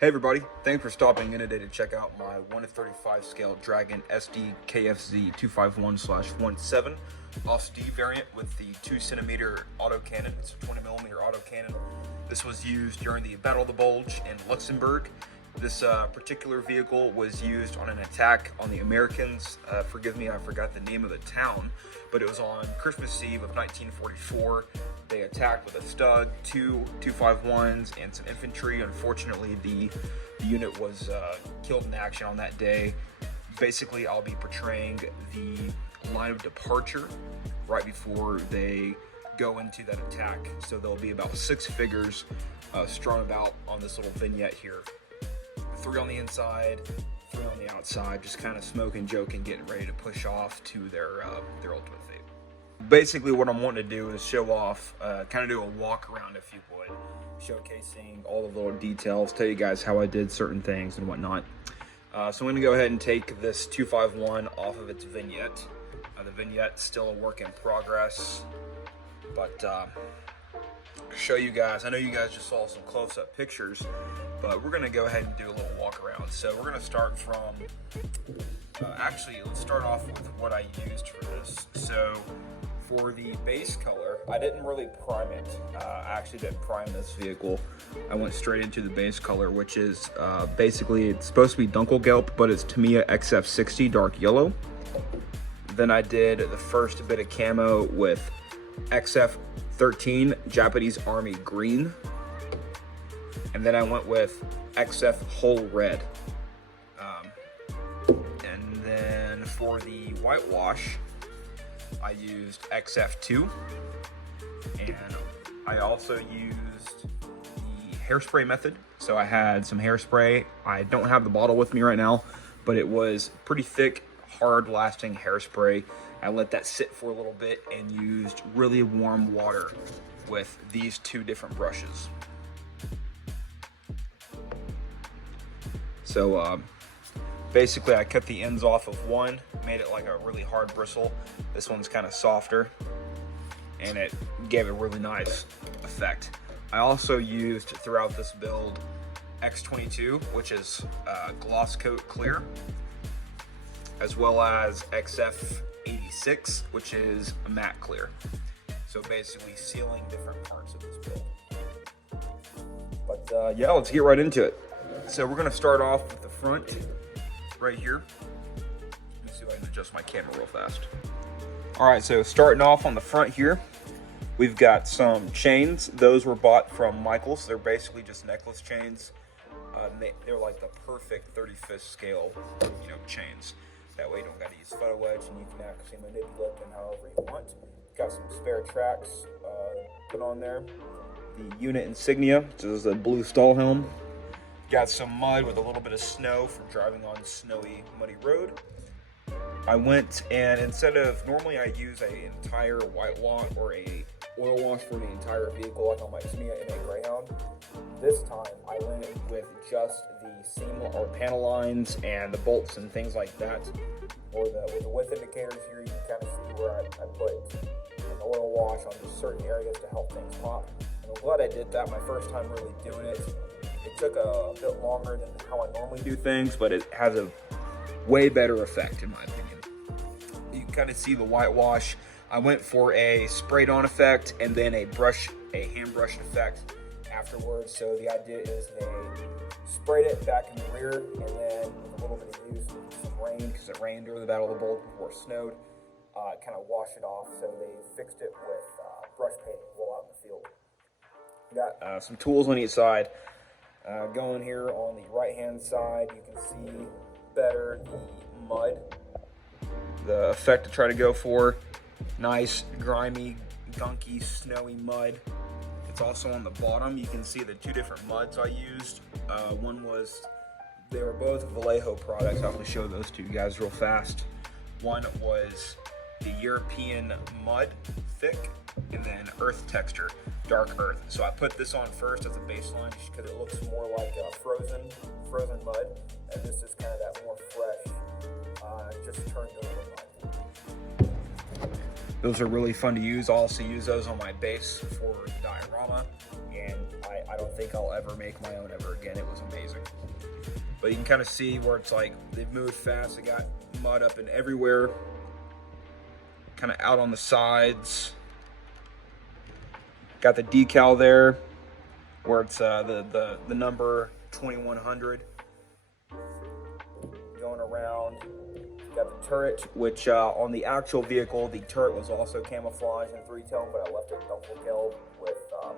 Hey everybody, thanks for stopping in today to check out my 1:35 scale Dragon Sd.Kfz 251/17 Ausf.D variant with the 2cm autocannon. It's a 20mm autocannon. This was used during the Battle of the Bulge in Luxembourg. This particular vehicle was used on an attack on the Americans. Forgive me, I forgot the name of the town, but it was on Christmas Eve of 1944. They attacked with a Stug, two 251s, and some infantry. Unfortunately, the unit was killed in action on that day. Basically, I'll be portraying the line of departure right before they go into that attack. So there'll be about 6 figures strewn about on this little vignette here. 3 on the inside, 3 on the outside, just kind of smoking, joking, getting ready to push off to their ultimate fate. Basically, what I'm wanting to do is show off, kind of do a walk around, if you would, showcasing all the little details, tell you guys how I did certain things and whatnot. So I'm going to go ahead and take this 251 off of its vignette. The vignette's still a work in progress, but show you guys. I know you guys just saw some close-up pictures, but we're going to go ahead and do a little walk around. So we're going to start from, actually, let's start off with what I used for this. So for the base color, I didn't really prime it. I actually didn't prime this vehicle. I went straight into the base color, which is basically, it's supposed to be Dunkelgelb, but it's Tamiya XF60 dark yellow. Then I did the first bit of camo with XF13 Japanese Army green. And then I went with XF whole red. And then for the whitewash, I used XF2. And I also used the hairspray method. So I had some hairspray. I don't have the bottle with me right now, but it was pretty thick, hard lasting hairspray. I let that sit for a little bit and used really warm water with these 2 different brushes. So basically I cut the ends off of one, made it like a really hard bristle. This one's kind of softer, and it gave a really nice effect. I also used throughout this build X22, which is gloss coat clear, as well as XF86, which is a matte clear. So basically sealing different parts of this build. But yeah, let's get right into it. So we're gonna start off with the front right here. Let me see if I can adjust my camera real fast. All right, so starting off on the front here, we've got some chains. Those were bought from Michaels. They're basically just necklace chains. They're like the perfect 35th scale, chains. That way you don't gotta use photo wedge, and you can actually manipulate them however you want. Got some spare tracks put on there. The unit insignia, which is a blue stall helm. Got some mud with a little bit of snow for driving on snowy, muddy road. I went and instead of, normally I use an entire whitewash or a oil wash for the entire vehicle, like on my Tamiya and a Greyhound. This time I went with just the seam or panel lines and the bolts and things like that. Or with the width indicators here, you can kind of see where I put an oil wash on just certain areas to help things pop. And I'm glad I did that my first time really doing it. It took a bit longer than how I normally do things, but it has a way better effect in my opinion. You can kind of see the whitewash. I went for a sprayed on effect and then a hand brushed effect afterwards. So the idea is they sprayed it back in the rear, and then with a little bit of use of some rain, because it rained during the Battle of the Bulge before it snowed, kind of washed it off. So they fixed it with brush painting while out in the field. Got some tools on each side. Going here on the right hand side, you can see better the mud, the effect to try to go for. Nice, grimy, gunky, snowy mud. It's also on the bottom. You can see the 2 different muds I used. They were both Vallejo products. I'm going to show those to you guys real fast. One was the European mud, thick, and then earth texture, dark earth. So I put this on first as a baseline just because it looks more like frozen mud, and this is kind of that more fresh, just turned over mud. Those are really fun to use. I also use those on my base for the diorama, and I I don't think I'll ever make my own ever again. It was amazing. But you can kind of see where it's like they've moved fast. They got mud up and everywhere, kind of out on the sides. Got the decal there where it's the number 2100 going around. Got the turret, which on the actual vehicle, the turret was also camouflaged in three-tone, but I left it double geld with some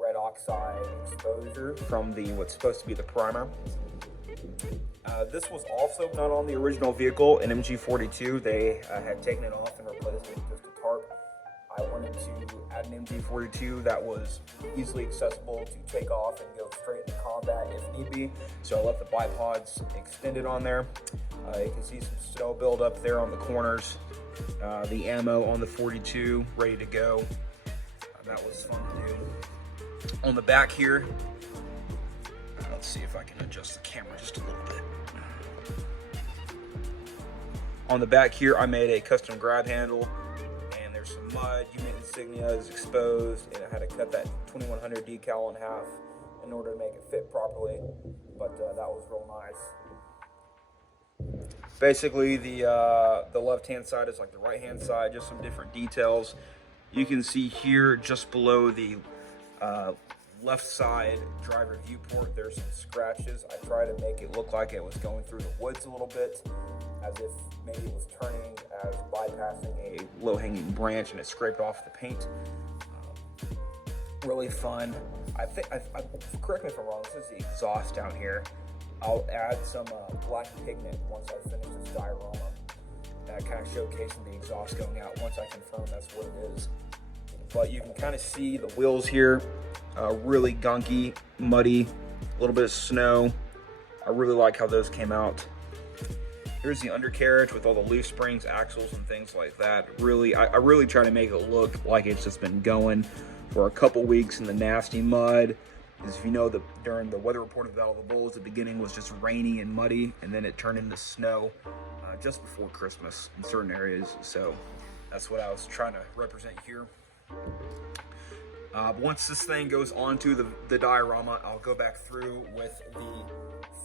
red oxide exposure from the what's supposed to be the primer. This was also not on the original vehicle, an MG42. They had taken it off and replaced it with just a tarp. I wanted to add an MG42 that was easily accessible to take off and go straight into combat if need be. So I left the bipods extended on there. You can see some snow build up there on the corners. The ammo on the 42 ready to go. That was fun to do. On the back here, let's see if I can adjust the camera just a little bit. On the back here, I made a custom grab handle, and there's some mud. Unit insignia is exposed, and I had to cut that 2100 decal in half in order to make it fit properly, but that was real nice. Basically, the left-hand side is like the right-hand side, just some different details. You can see here, just below the left side driver viewport, there's some scratches. I try to make it look like it was going through the woods a little bit, as if maybe it was turning as bypassing a low-hanging branch and it scraped off the paint. Really fun. I think, correct me if I'm wrong, this is the exhaust down here. I'll add some black pigment once I finish this diorama. Kind of showcasing the exhaust going out once I confirm that's what it is. But you can kind of see the wheels here, really gunky, muddy, a little bit of snow. I really like how those came out. Here's the undercarriage with all the loose springs, axles, and things like that. Really, I really try to make it look like it's just been going for a couple weeks in the nasty mud. Because if you know, during the weather report of Battle of the Bulls, the beginning was just rainy and muddy, and then it turned into snow just before Christmas in certain areas. So that's what I was trying to represent here. Once this thing goes onto the diorama, I'll go back through with the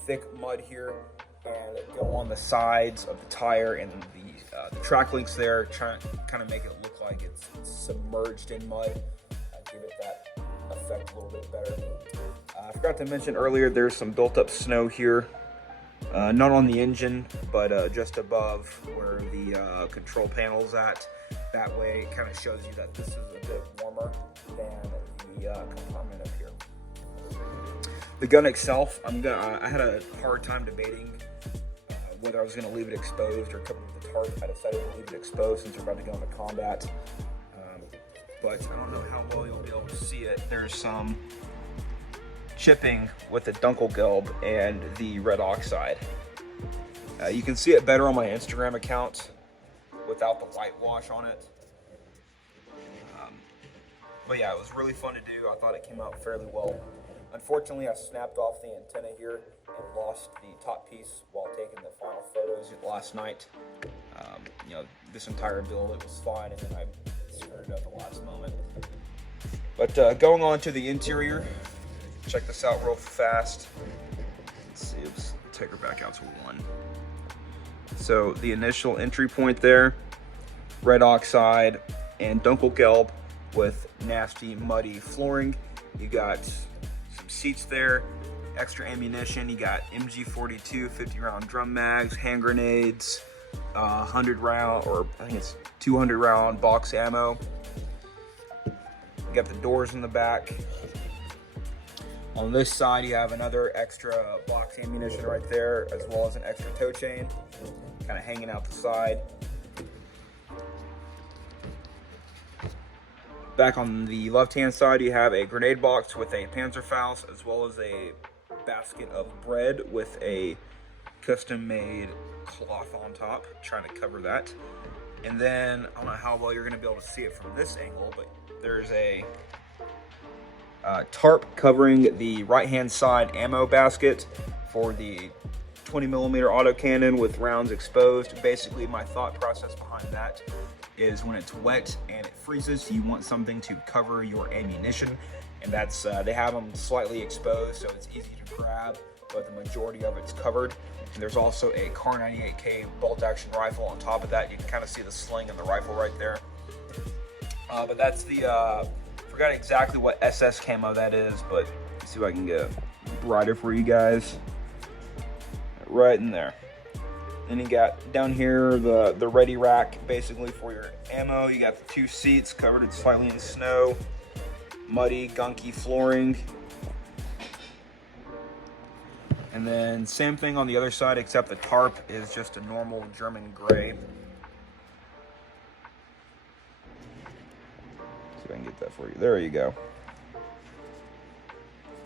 thick mud here and go on the sides of the tire and the track links there, trying to kind of make it look like it's submerged in mud. Give it that effect a little bit better. I forgot to mention earlier, there's some built up snow here, not on the engine, but just above where the control panel's at. That way it kind of shows you that this is a bit warmer than the compartment up here. The gun itself, I had a hard time debating whether I was going to leave it exposed or cover with the tarp. I decided to leave it exposed since we're about to go into combat. But I don't know how well you'll be able to see it. There's some chipping with the Dunkelgelb and the red oxide. You can see it better on my Instagram account without the whitewash on it. But yeah, it was really fun to do. I thought it came out fairly well. Unfortunately, I snapped off the antenna here and lost the top piece while taking the final photos last night. You know, this entire build, it was fine, and then I screwed it up at the last moment. But going on to the interior, check this out real fast. Let's see, let's take her back out to one. So the initial entry point there, red oxide and Dunkelgelb with nasty muddy flooring. You got some seats there, extra ammunition. You got MG42 50 round drum mags, hand grenades, 100 round, or I think it's 200 round box ammo. You got the doors in the back. On this side, you have another extra box ammunition right there, as well as an extra tow chain, kind of hanging out the side. Back on the left-hand side, you have a grenade box with a Panzerfaust, as well as a basket of bread with a custom-made cloth on top, trying to cover that. And then, I don't know how well you're going to be able to see it from this angle, but there's a tarp covering the right-hand side ammo basket for the 20mm autocannon with rounds exposed. Basically, my thought process behind that is when it's wet and it freezes, you want something to cover your ammunition. and that's they have them slightly exposed, so it's easy to grab, but the majority of it's covered. And there's also a Kar 98K bolt action rifle on top of that. You can kind of see the sling in the rifle right there. But that's the forgot exactly what SS camo that is, but let's see if I can get it brighter for you guys. Right in there. Then you got down here the ready rack, basically for your ammo. You got the 2 seats covered slightly in snow, muddy, gunky flooring. And then same thing on the other side, except the tarp is just a normal German gray. See if I can get that for you. There you go.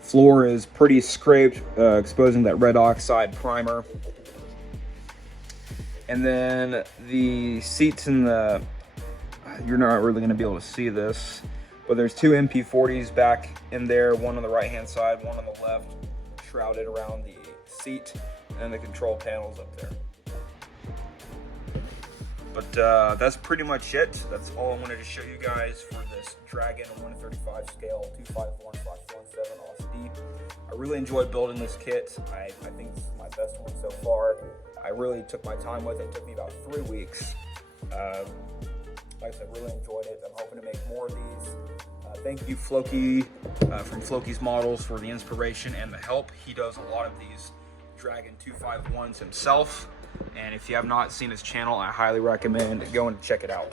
Floor is pretty scraped, exposing that red oxide primer. And then the seats in the, you're not really gonna be able to see this, but there's 2 MP40s back in there, one on the right hand side, one on the left, shrouded around the seat, and the control panels up there. But that's pretty much it. That's all I wanted to show you guys for this Dragon 135 scale 251/17 Ausf.D. I really enjoyed building this kit. I think this is my best one so far. I really took my time with it. It took me about 3 weeks. Like I said, really enjoyed it. I'm hoping to make more of these. Thank you, Floki, from Floki's Models, for the inspiration and the help. He does a lot of these Dragon 251s himself. And if you have not seen his channel, I highly recommend going to check it out.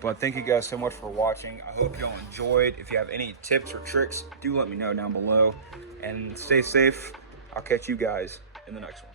But thank you guys so much for watching. I hope y'all enjoyed. If you have any tips or tricks, do let me know down below. And stay safe. I'll catch you guys in the next one.